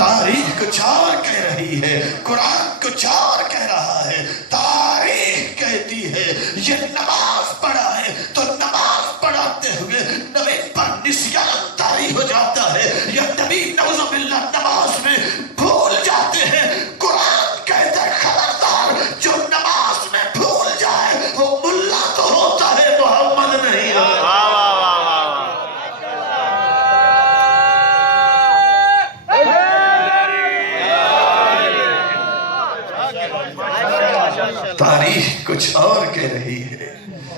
تاریخ کچھ اور کہہ رہی ہے، قرآن کچھ اور کہہ رہا ہے۔ تاریخ کہتی ہے یہ نماز پڑھا ہے تو نماز پڑھاتے ہوئے نبی پر نسیان طاری ہو جاتا ہے، یا نبی نعوذ باللہ نماز میں بھول جاتے ہیں۔ قرآن کہتا ہے خبردار جو نماز میں بھول جائے وہ ملا تو ہوتا ہے، محمد نہیں ہوتا۔ تاریخ کچھ اور کہہ رہی ہے،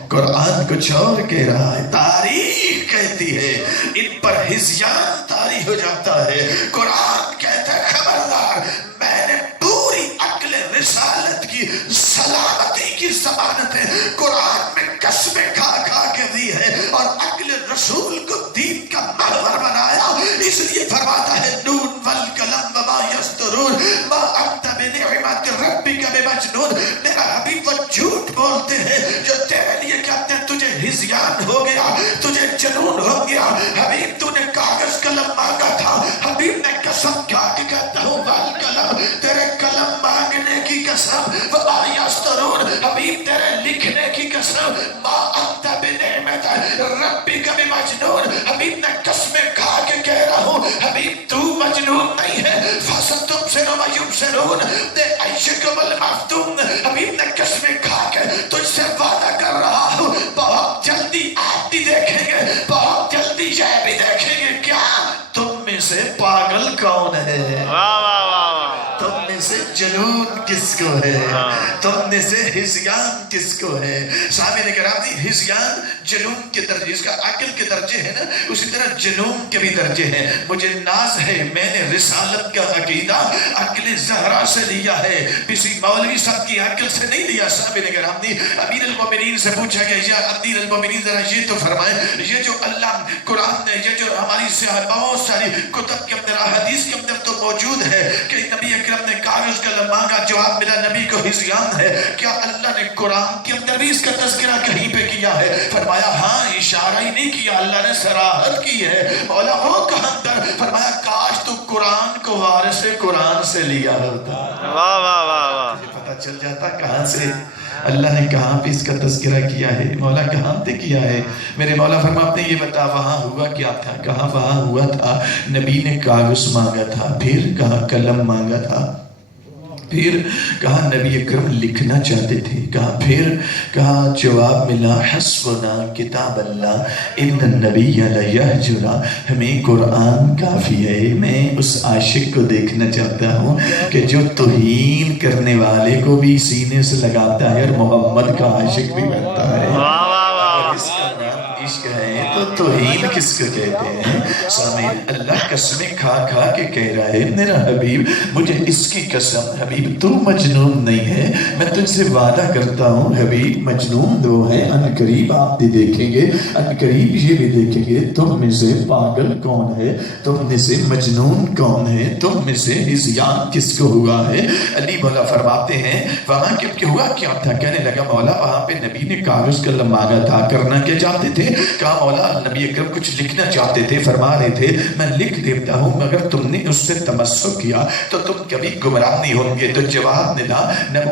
قرآن کچھ اور کہہ رہا ہے۔ تاریخ کہتی ہے ان پر ہذیان طاری ہو جاتا ہے، قرآن کہتا ہے خبردار میں نے پوری عقل رسالت کی سلامتی کی ضمانتیں قرآن میں قسمیں کھا کھا کے دی ہے، اور عقل رسول کو دین کا محور بنایا، اس لیے فرماتا ہے نون والقلم وما یسطرون ما انت بنعمت ربک بمجنون۔ میرا حبیب وہ جھوٹ بولتے ہیں جو تیرے لیے کہتے ہیں تجھے ہذیان ہو گیا، تجھے جنون ہو گیا۔ حبیب تو نے کاغذ قلم مانگا تھا، حبیب نے قسم کھا کے کہتا ہوں والقلم، تیرے قلم مانگنے کی قسم، وما یسطرون، حبیب تیرے لکھنے کی قسم، ما انت بنعمت ربک بمجنون، حبیب نے قسمیں کھا کے کہہ رہا ہوں حبیب تو مجنون نہیں ہے۔ فَسَتُبْصِرُ وَيُبْصِرُونَ بِأَيِّكُمُ الْمَفْتُونُ، حبیب نے قسمیں کھا کے تجھ سے وعدہ کر رہا ہوں بہت جلدی آپ بھی دیکھیں گے، بہت جلدی یہ بھی دیکھیں گے کیا تم میں سے پاگل کون ہے، تم میں سے جنون کس کو ہے، تم میں سے ہذیان کس کو ہے۔ سامعین کرام ہذیان جنون کے درجے، اس کا عقل کے درجے ہے نا، اسی طرح جنون کے بھی درجے ہیں۔ مجھے ناز ہے میں نے رسالت کا عقیدہ عقل زہرا سے لیا ہے، کسی مولوی صاحب کی عقل سے نہیں لیا۔ سامعین کرام امیر المومنین سے پوچھا گیا یا امیر المومنین ذرا یہ تو فرمائیں یہ جو اللہ قرآن نے، یہ جو ہماری بہت ساری کتب کے اندر احادیث کے اندر تو موجود ہے کہ نبی اکرم نے کاغذ قلم مانگا جواب ملا نبی کو ہذیان ہے، کیا اللہ نے قرآن کے اندر بھی اس کا تذکرہ کہیں پہ کیا ہے؟ فرمایا ہاں، اشارہ ہی نہیں کیا، اللہ نے صراحت کی ہے۔ مولا وہ کہاں پر؟ فرمایا کاش تو قرآن کو وارث قرآن سے لیا ہوتا۔ واہ واہ واہ واہ، پتہ چل جاتا کہاں سے اللہ نے کہاں پہ اس کا تذکرہ کیا ہے، مولا کہاں پہ کیا ہے۔ میرے مولا فرما آپ نے یہ بتا وہاں ہوا کیا تھا، کہاں وہاں ہوا تھا نبی نے کاغذ مانگا تھا، پھر کہاں قلم مانگا تھا، پھر کہاں نبی اکرم لکھنا چاہتے تھے، کہاں پھر کہاں جواب ملا حسبنا کتاب اللہ ان النبی لیہجرا، ہمیں قرآن کافی ہے۔ میں اس عاشق کو دیکھنا چاہتا ہوں کہ جو توہین کرنے والے کو بھی سینے سے لگاتا ہے اور محمد کا عاشق بھی بنتا ہے۔ اس کا نام عشق ہے تو توہین کس کو کہتے ہیں؟ سامعین اللہ قسمیں کھا کھا کے کہہ رہا ہے میرا حبیب مجھے اس کی قسم، حبیب تو مجنون نہیں ہے، میں تجھ سے وعدہ کرتا ہوں حبیب مجنون دو ہے، ان قریب آپ بھی دیکھیں گے، ان قریب یہ بھی دیکھیں گے تم میں سے پاگل کون ہے، تم میں سے مجنون کون ہے، تم میں سے ہذیان کس کو ہوا ہے۔ علی مولا فرماتے ہیں وہاں کیوں ہوا کیا تھا؟ کہنے لگا مولا وہاں پہ نبی نے کاغذ قلم مانگا تھا، کرنا کیا چاہتے تھے؟ کہا مولا نبی اکرم کچھ لکھنا چاہتے تھے، فرما رہے تھے میں لکھ دیتا ہوں مگر تم نے اس سے تمسک کیا تو تم کبھی گمراہ نہیں ہوں گے۔ تو جواب ملا،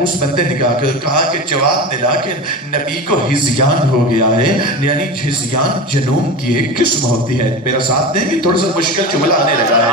اس بندے نے کہا کہ جواب ملا کہ نبی کو ہذیان ہو گیا ہے، یعنی ہذیان جنون کی ایک قسم ہوتی ہے۔ میرا ساتھ دیں گے، تھوڑا سا مشکل جملہ آنے لگا ہے۔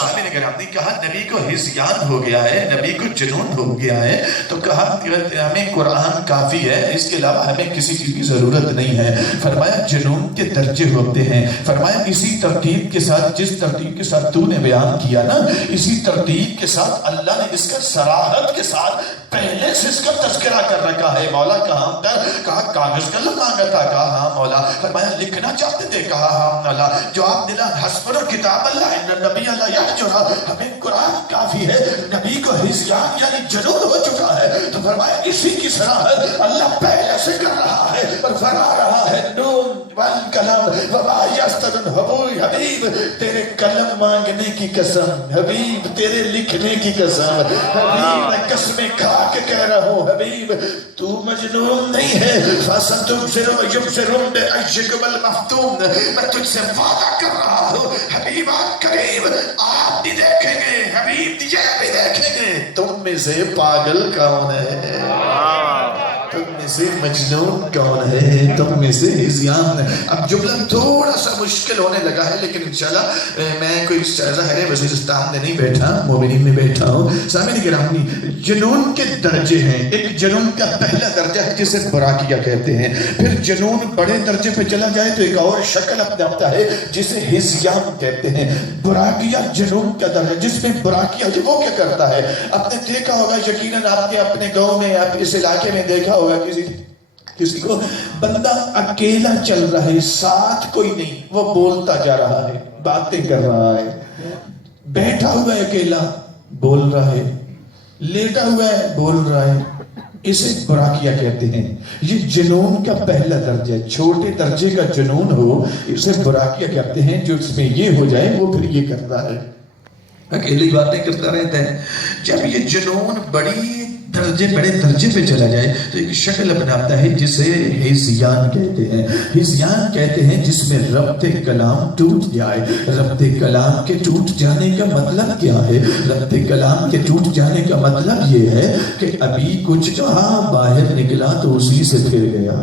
صحابی نے کہا نبی کو ہذیان ہو گیا ہے، نبی کو جنون ہو گیا ہے، تو کہا ہمیں قرآن کافی ہے، اس کے علاوہ ہمیں کسی چیز کی ضرورت نہیں ہے۔ فرمایا جنون کے درجے ہوتے ہیں، فرمایا اسی ترتیب کے ساتھ جس ترتیب کے ساتھ تو نے بیان کیا نا، اسی ترتیب کے ساتھ اللہ نے اس کا صراحت کے ساتھ پہلے سے اس کا تذکرہ کر رکھا ہے۔ مولا کہاں پر؟ کہا کاغذ قلم مانگا تھا، کہا ہاں مولا۔ فرمایا لکھنا چاہتے تھے، کہا ہاں مولا۔ جواب دلا حسبنا کتاب اللہ ان النبی لا یہجرا، ہمیں قرآن کافی ہے، نبی کو ہذیان یعنی جنون ہو چکا ہے۔ تو فرمایا اسی کی صراحت اللہ پہلے سے کر رہا ہے اور فرما رہا ہے نون والقلم وما یسطرون، حبیب تیرے قلم مانگنے کی قسم، حبیب تیرے لکھنے کی قسم، حبیب میں قسمیں کھا کے کہہ رہا ہوں حبیب تو مجنون نہیں ہے۔ فَسَتُبْصِرُ وَيُبْصِرُونَ بِأَيِّكُمُ الْمَفْتُونُ، میں تجھ سے وعدہ کر رہا ہوں حبیب قریب آپ بھی دیکھیں گے، میں سے پاگل کون ہے؟ تم میں سے مجنون کون ہے؟ تم میں سے ہذیان ہے۔ اب جملہ تھوڑا سا مشکل ہونے لگا ہے، لیکن انشاءاللہ میں کوئی ظاہر وزیرستان میں نہیں بیٹھا، مومنین میں بیٹھا ہوں۔ سامعین گرامی، جنون کے درجے ہیں۔ ایک جنون کا پہلا درجہ ہے جسے براکیہ کہتے ہیں، پھر جنون بڑے درجے پہ چلا جائے تو ایک اور شکل اپناتا ہے جسے ہذیان کہتے ہیں۔ براکیہ جنون کا درجہ، جس میں براکیہ جو وہ کیا کرتا ہے، آپ نے دیکھا ہوگا یقیناً آپ نے اپنے گاؤں میں آپ اس علاقے میں دیکھا ہوگا کسی کو بندہ اکیلا چل رہا ہے، ساتھ کوئی نہیں، وہ بولتا جا رہا ہے، باتیں کر رہا ہے، بیٹھا ہوا ہے اکیلا بول رہا ہے، لیٹا ہوا ہے بول رہا ہے، اسے براکیہ کہتے ہیں۔ یہ جنون کا پہلا درجہ ہے۔ چھوٹے درجے کا جنون ہو اسے براکیہ کہتے ہیں، جو اس میں یہ ہو جائے وہ پھر یہ کرتا ہے، اکیلی باتیں کرتا رہتا ہے۔ جب یہ جنون بڑے درجے پہ چلا جائے تو ایک شکل اپناتا ہے جسے ہذیان کہتے ہیں۔ ہذیان کہتے ہیں جس میں ربط کلام ٹوٹ جائے۔ ربط کلام کے ٹوٹ جانے کا مطلب کیا ہے؟ ربط کلام کے ٹوٹ جانے کا مطلب یہ ہے کہ ابھی کچھ کہا، باہر نکلا تو اسی سے پھر گیا۔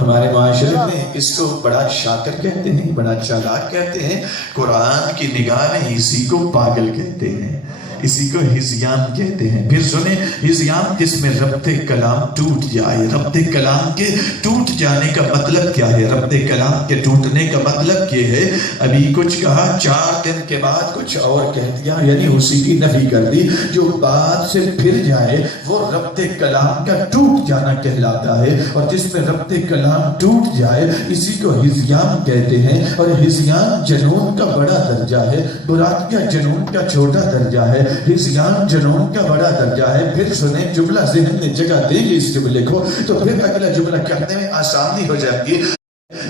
ہمارے معاشرے میں اس کو بڑا شاکر کہتے ہیں، بڑا چالاک کہتے ہیں، قرآن کی نگاہ میں اسی کو پاگل کہتے ہیں، اسی کو ہذیان کہتے ہیں۔ پھر سنیں، ہذیان جس میں ربط کلام ٹوٹ جائے۔ ربط کلام کے ٹوٹ جانے کا مطلب کیا ہے؟ ربط کلام کے ٹوٹنے کا مطلب یہ ہے ابھی کچھ کہا، 4 دن کے بعد کچھ اور کہہ دیا، یعنی اسی کی نفی کر دی۔ جو بات سے پھر جائے وہ ربط کلام کا ٹوٹ جانا کہلاتا ہے، اور جس میں ربط کلام ٹوٹ جائے اسی کو ہذیان کہتے ہیں۔ اور ہذیان جنون کا بڑا درجہ ہے، براکیہ جنون کا چھوٹا درجہ ہے، ہذیان جنون کا بڑا درجہ ہے۔ پھر سنیں، جملہ ذہن میں جگہ دیں گے اس جملے کو تو پھر اگلا جملہ کرنے میں آسانی ہو جائے گی۔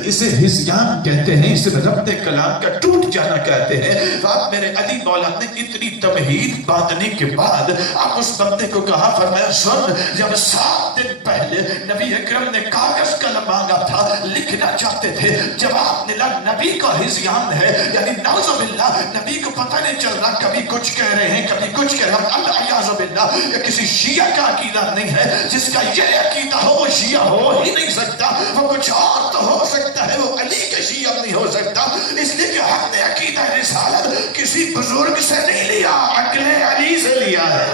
اسے ہذیان کہتے ہیں، اسے ربط کلام کا ٹوٹ جانا کہتے ہیں۔ آپ میرے علی مولا نے اتنی تمہید باندھنے کے بعد آپ اس بندے کو کہا، فرمایا سن، جب 7 دن پہلے نبی اکرم نے کاغذ قلم مانگا تھا، لکھنا چاہتے تھے، جواب ملا نبی کا ہذیان ہے، یعنی نعوذ باللہ نبی کو پتہ نہیں چل رہا، کبھی کچھ کہہ رہے ہیں کبھی کچھ کہہ رہا۔ الیاذ باللہ، یہ کسی شیعہ کا عقیدہ نہیں ہے، جس کا یہ عقیدہ ہو وہ شیعہ ہو ہی نہیں سکتا، وہ کچھ اور تو ہو سکتا ہے، وہ علی کے شیعہ نہیں ہو سکتا، اس لیے کہ ہم نے عقیدہ رسالت کسی بزرگ سے نہیں لیا، عقل علی سے لیا ہے۔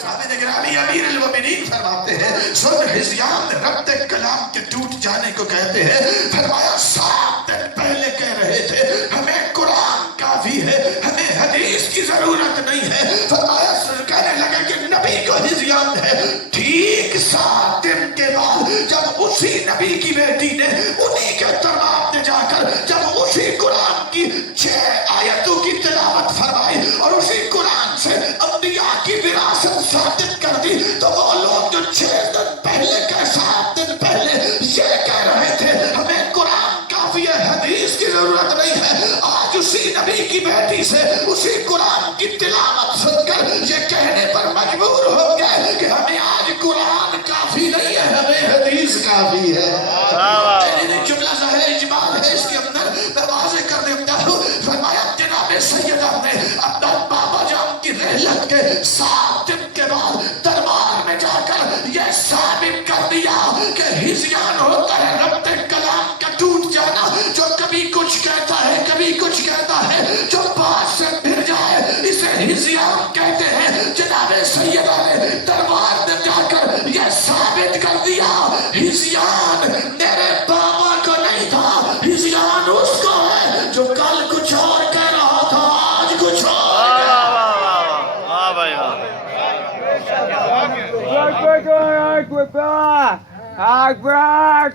سامعین گرامی، امیر المومنین فرماتے ہیں، سن، ہذیان ربط کلام کے ٹوٹ جانے کو کہتے ہیں۔ فرمایا 7 دن پہلے کہہ رہے تھے ہمیں قرآن کافی ہے، ہمیں حدیث کی ضرورت نہیں ہے۔ فرمایا کہنے لگے کہ نبی کو ہذیان ہے۔ ٹھیک 7 دن کے بعد جب اسی نبی کی بیٹی نے انہی کے دربار میں جا کر جب اسی قرآن کی 6 آیتوں کی تلاوت فرمائی اور اسی قرآن سے انبیاء کی وراثت ثابت کر دی، تو وہ لوگ جو 6 دن پہلے کے 7 دن پہلے یہ کہہ رہے تھے ہمیں قرآن کافی ہے، حدیث کی ضرورت نہیں ہے، آج اسی نبی کی بیٹی سے اسی قرآن کی تلاوت سن کر یہ کہنے پر مجبور ہو گئے کہ ہمیں آج قرآن کافی نہیں ہے، ہمیں حدیث کافی ہے۔ جملہ ظاہر اجمال ہے، اس کے اندر میں واضح کر دیتا ہوں۔ فرمایا جناب سیدہ نے اپنا بابا جان کی رحلت کے 7 دن کے بعد دربار میں جا کر یہ ثابت کر دیا کہ ہذیان ہوتا ہے ربط کلام کا ٹوٹ جانا، جو کبھی کچھ کہتا ہے کبھی کچھ کہتا ہے، جو بات سے پھر جائے اسے ہذیان کہتے ہیں۔ جناب سیدہ نے دربار میں جا کر یہ ثابت کر دیا ہذیان میرے بابا کو نہیں تھا، ہذیان اس کو ہے جو کل کچھ اور کہہ رہا تھا، آج کچھ اور۔ Akbar!